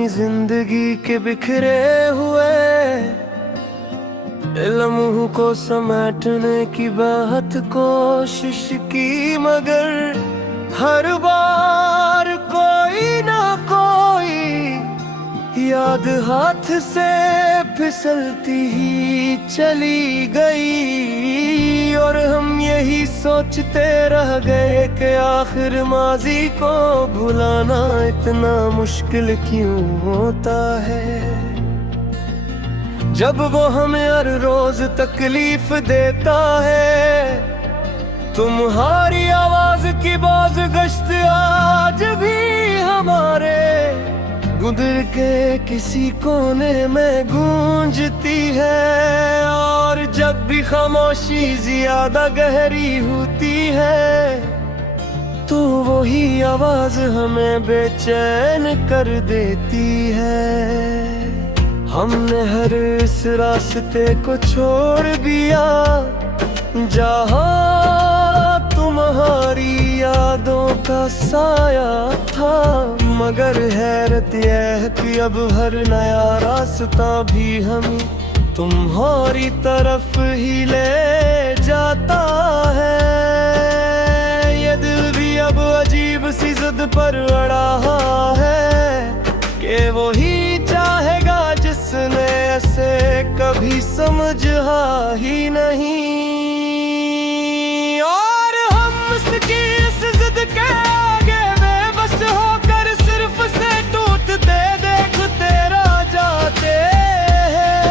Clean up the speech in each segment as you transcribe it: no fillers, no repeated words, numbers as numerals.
अपनी जिंदगी के बिखरे हुए लम्हों को समेटने की बहुत कोशिश की, मगर हर बार कोई ना कोई याद हाथ से फिसलती ही चली गई। और हम यही सोचते रह गए कि आखिर माजी को भुलाना इतना मुश्किल क्यों होता है, जब वो हमें हर रोज तकलीफ देता है। तुम्हारी आवाज की बाज गश्त आज भी हमारे गुदर के किसी कोने में गूंजती है। और जब भी खामोशी ज्यादा गहरी होती है तो वही आवाज हमें बेचैन कर देती है। हमने हर इस रास्ते को छोड़ दिया जहाँ तुम्हारी यादों का साया था, मगर हैरत यह है कि अब हर नया रास्ता भी हमें तुम्हारी तरफ ही ले जाता है। ये दिल भी अब अजीब सी जिद पर अड़ा है कि वो ही चाहेगा जिसने ऐसे कभी समझा ही नहीं। और हम उसकी इस जिद के आगे बेबस होकर सिर्फ से टूटते देखते रह जाते हैं।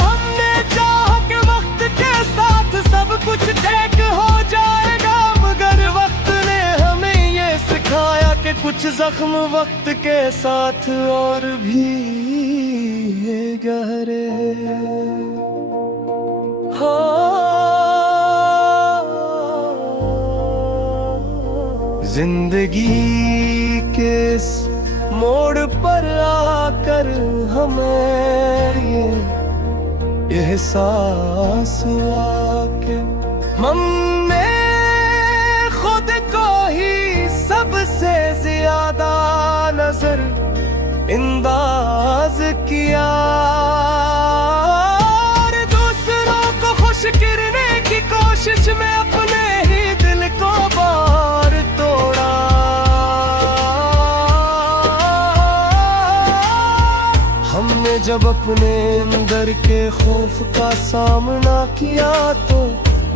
हमने चाहा कि वक्त के साथ सब कुछ ठीक हो जाएगा, मगर वक्त ने हमें ये सिखाया कि कुछ जख्म वक्त के साथ और भी गहरे जिंदगी के इस मोड़ पर आकर हमें ये एहसास हुआ कि हमने खुद को ही सबसे ज्यादा नजर अंदाज किया और दूसरों को खुश करने की कोशिश में अपने ही दिल को बार तोड़ा। हमने जब अपने अंदर के खौफ का सामना किया तो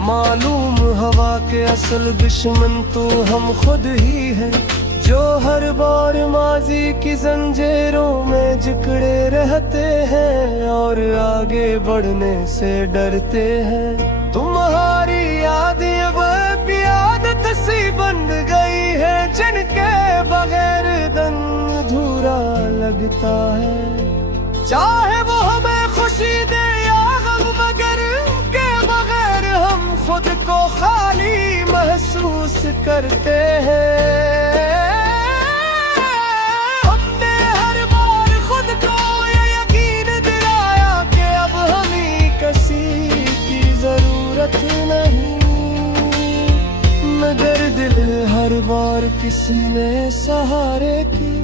मालूम हवा के असल दुश्मन तो हम खुद ही हैं, जो हर बार माजी की जंजीरों में जकड़े रहते हैं और आगे बढ़ने से डरते हैं। तुम्हारी यादें अब आदत सी बन गई है जिनके बगैर दिन अधूरा लगता है। चाहे वो हमें खुशी दे या गम, मगर उनके बगैर हम खुद को खाली महसूस करते हैं। हमने हर बार खुद को ये यकीन दिलाया कि अब हमें किसी की जरूरत नहीं, मगर दिल हर बार किसी ने सहारे की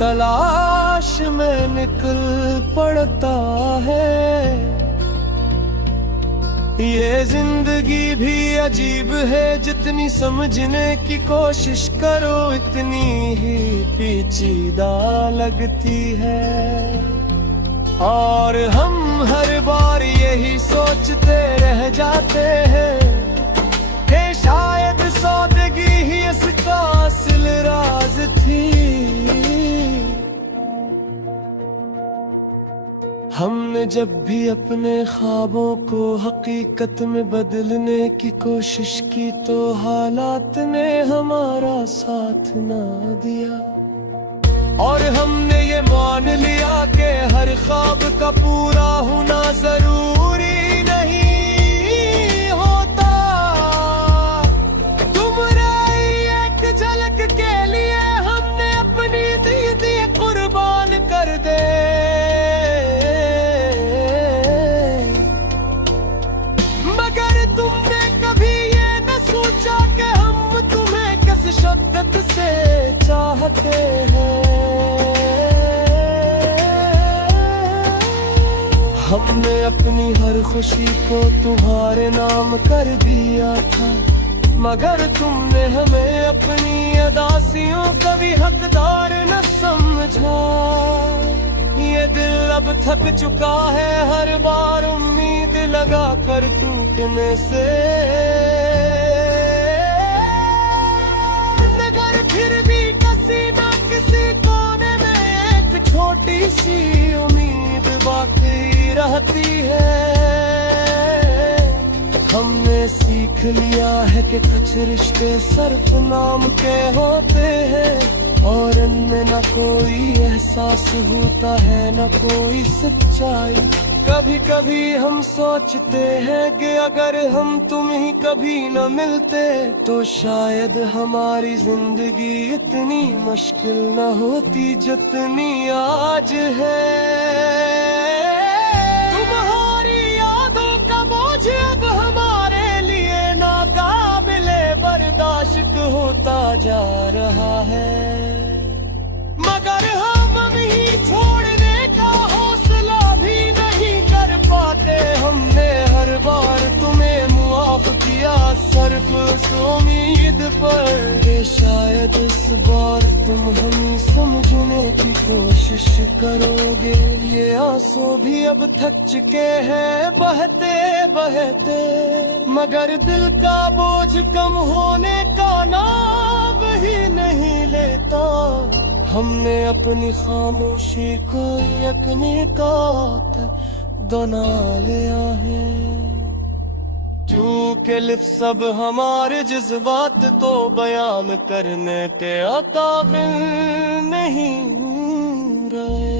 तलाश में निकल पड़ता है। ये जिंदगी भी अजीब है, जितनी समझने की कोशिश करो इतनी ही पेचीदा लगती है। और हम हर बार यही सोचते रह जाते हैं कि शायद सौदगी ही इसका असल राज थी। हमने जब भी अपने ख्वाबों को हकीकत में बदलने की कोशिश की तो हालात ने हमारा साथ ना दिया और हमने ये मान लिया कि हर ख्वाब का पूरा होना जरूरी नहीं होता। तुम्हारी एक झलक के लिए हमने अपनी जिंदगी कुर्बान कर दे, शिद्दत से चाहते हैं। हमने अपनी हर खुशी को तुम्हारे नाम कर दिया था, मगर तुमने हमें अपनी अदासियों का भी हकदार न समझा। ये दिल अब थक चुका है हर बार उम्मीद लगा कर टूटने से, मगर फिर भी किसी न किसी कोने में एक छोटी सी उम्मीद बाकी रहती है। हमने सीख लिया है कि कुछ रिश्ते सिर्फ नाम के होते हैं, और इनमें न कोई एहसास होता है न कोई सच्चाई। कभी कभी हम सोचते हैं कि अगर हम तुम ही कभी न मिलते तो शायद हमारी जिंदगी इतनी मुश्किल न होती जितनी आज है। तुम्हारी यादों का बोझ अब हमारे लिए नाकाबिले बर्दाश्त होता जा रहा है, मगर हम ही छोड़ने का हौसला भी नहीं कर पाते। हमने हर बार तुम्हें मुआफ किया सिर्फ उस उम्मीद पर कि शायद इस बार तुम हमें समझने की कोशिश करोगे। ये आंसू भी अब थक चुके हैं बहते बहते, मगर दिल का बोझ कम होने का नाम ही नहीं लेता। हमने अपनी खामोशी को यकीनी का बना लिया है, क्योंकि लिफ सब हमारे जज्बात तो बयान करने के काबिल नहीं रहे।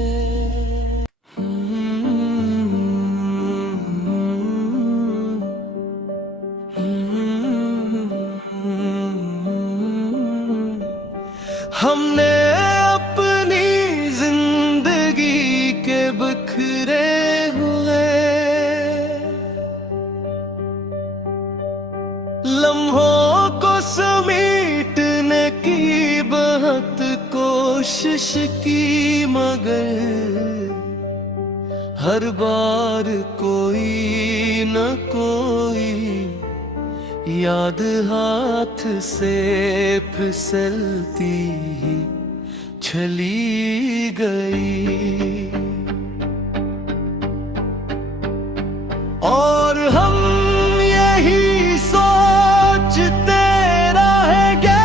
हमने अपनी जिंदगी के बिखरे हुए लम्हों को समेटने की बहुत कोशिश की, मगर हर बार कोई न कोई याद हाथ से फिसलती चली गई। और हम यही सोचते रहेंगे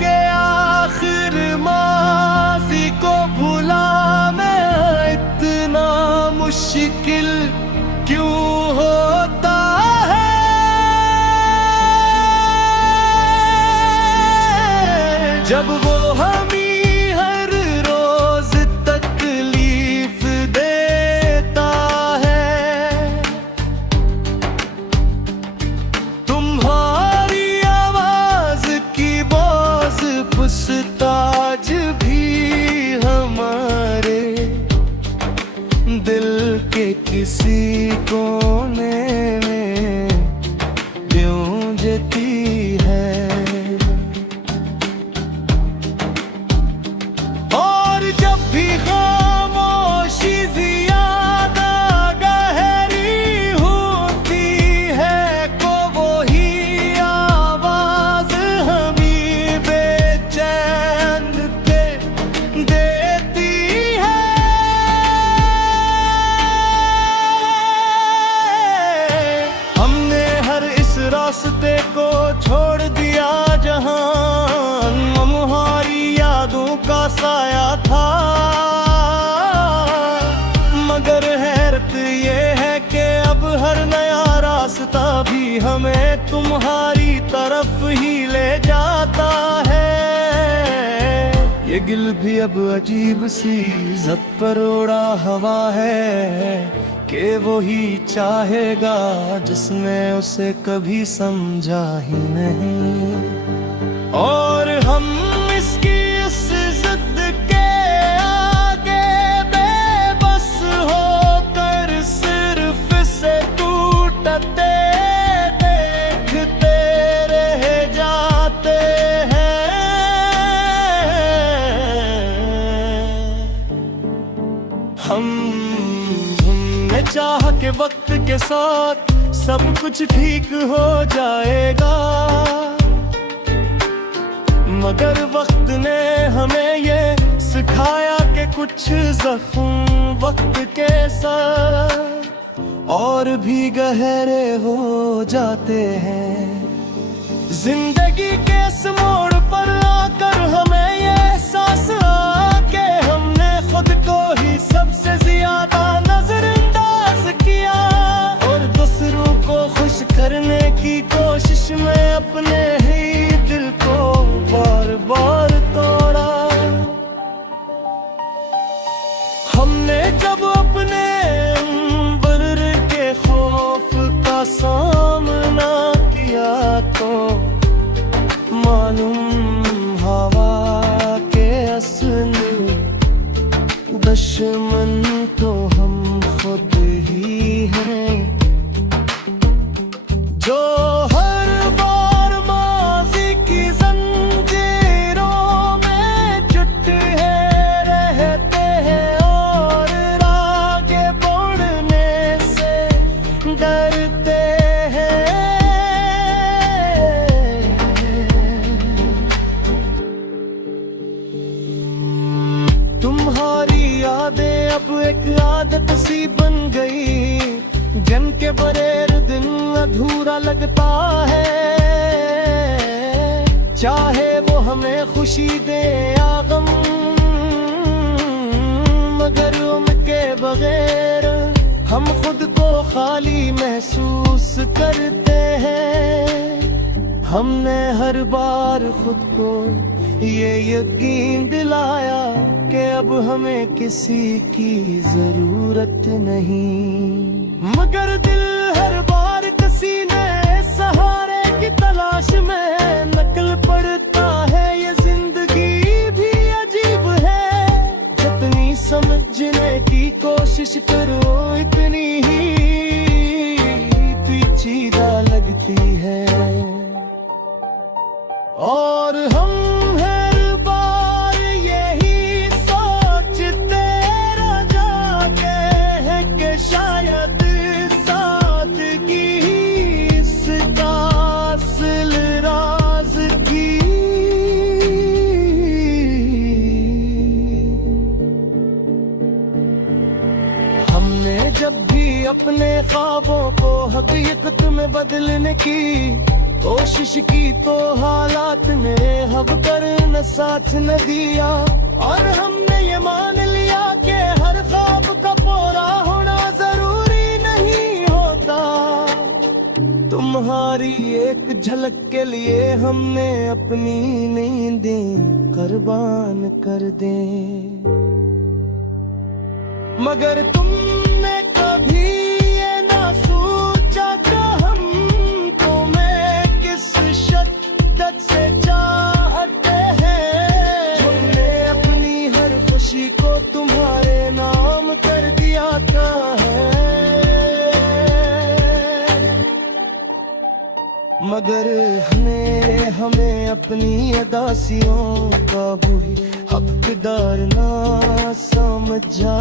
कि आखिर माज़ी को भुलाना इतना मुश्किल क्यों होता है। जब वो हमें हर रोज तकलीफ देता है, तुम्हारी आवाज की बोझ पुछताछ भी हमारे दिल के किसी कोने में गूंजती है। रास्ते को छोड़ दिया जहां हमारी यादों का साया था, मगर हैरत ये है कि अब हर नया रास्ता भी हमें तुम्हारी तरफ ही ले जाता है। ये गिल भी अब अजीब सी ज़द पर उड़ा हवा है कि वो ही चाहेगा जिसने उसे कभी समझा ही नहीं। और हम इसकी इस जिद के आगे बेबस होकर सिर्फ इसे टूटते देखते रह जाते हैं। हम चाह के वक्त के साथ सब कुछ ठीक हो जाएगा, मगर वक्त ने हमें ये सिखाया कि कुछ जख्म वक्त के साथ और भी गहरे हो जाते हैं। जिंदगी के इस मोड़ पर आकर हमें ये एहसास हुआ कि हमने खुद को ही सबसे ज्यादा नजरअंदाज किया और दूसरों को खुश करने की कोशिश में अपने ही दिल को बार बार तोड़ा। हमने जब अपने अंबर के खौफ का सामना किया तो मालूम हवा के असल दुश्मन तो हम खुद ही हैं, जो हर बार माज़ी की जंजीरों में जुटे रहते हैं और आगे बढ़ने से डरते हैं। तुम्हारी यादें अब एक आदत सी बन गई, जिनके बगैर दिन अधूरा लगता है, चाहे वो हमें खुशी दे या गम, मगर उनके बगैर हम खुद को खाली महसूस करते हैं। हमने हर बार खुद को ये यकीन दिलाया कि अब हमें किसी की जरूरत नहीं, मगर दिल हर बार किसी नए सहारे की तलाश में निकल पड़ता है। ये जिंदगी भी अजीब है, जितनी समझने की कोशिश करो इतनी ही पेचीदा लगती है। और हम हर बार यही सोचते रह जाते हैं कि शायद सादगी इसका असल राज थी। हमने जब भी अपने ख्वाबों को हकीकत में बदलने की कोशिश की तो हालात ने हम कर न साथ न दिया, और हमने ये मान लिया कि हर ख्वाब का पूरा होना जरूरी नहीं होता। तुम्हारी एक झलक के लिए हमने अपनी नींदें कुर्बान कर दे, मगर तुमने कभी ये ना सोचा कि हम तुम्हें किस शिद्दत से चाहते हैं। हमने अपनी हर खुशी को तुम्हारे नाम कर दिया था मगर हमें अपनी अदासियों का भी हकदार ना समझा।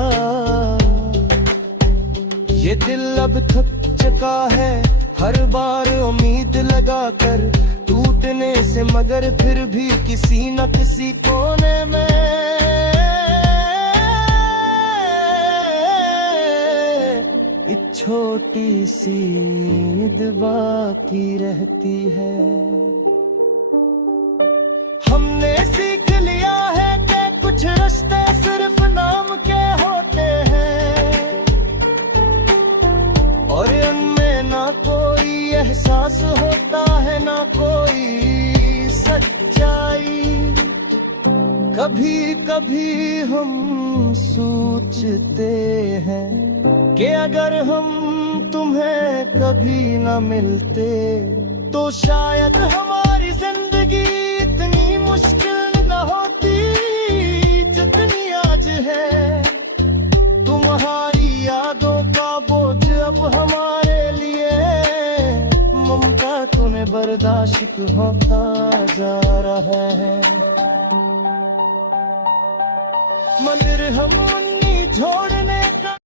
ये दिल अब थक चुका है हर बार उम्मीद लगाकर टूटने से, मगर फिर भी किसी न किसी कोने में एक छोटी सी उम्मीद बाकी रहती है। हमने सीख लिया है कि कुछ रिश्ते सिर्फ नाम के होते हैं और इनमें ना कोई एहसास होता है ना कोई सच्चाई। कभी कभी हम सोचते हैं कि अगर हम तुम्हें कभी न मिलते तो शायद हमारी जिंदगी इतनी मुश्किल न होती जितनी आज है। तुम्हारी यादों का बोझ अब हमारे लिए मुमकिन में बर्दाश्त होता जा रहा है। मगर हम मुन्नी छोड़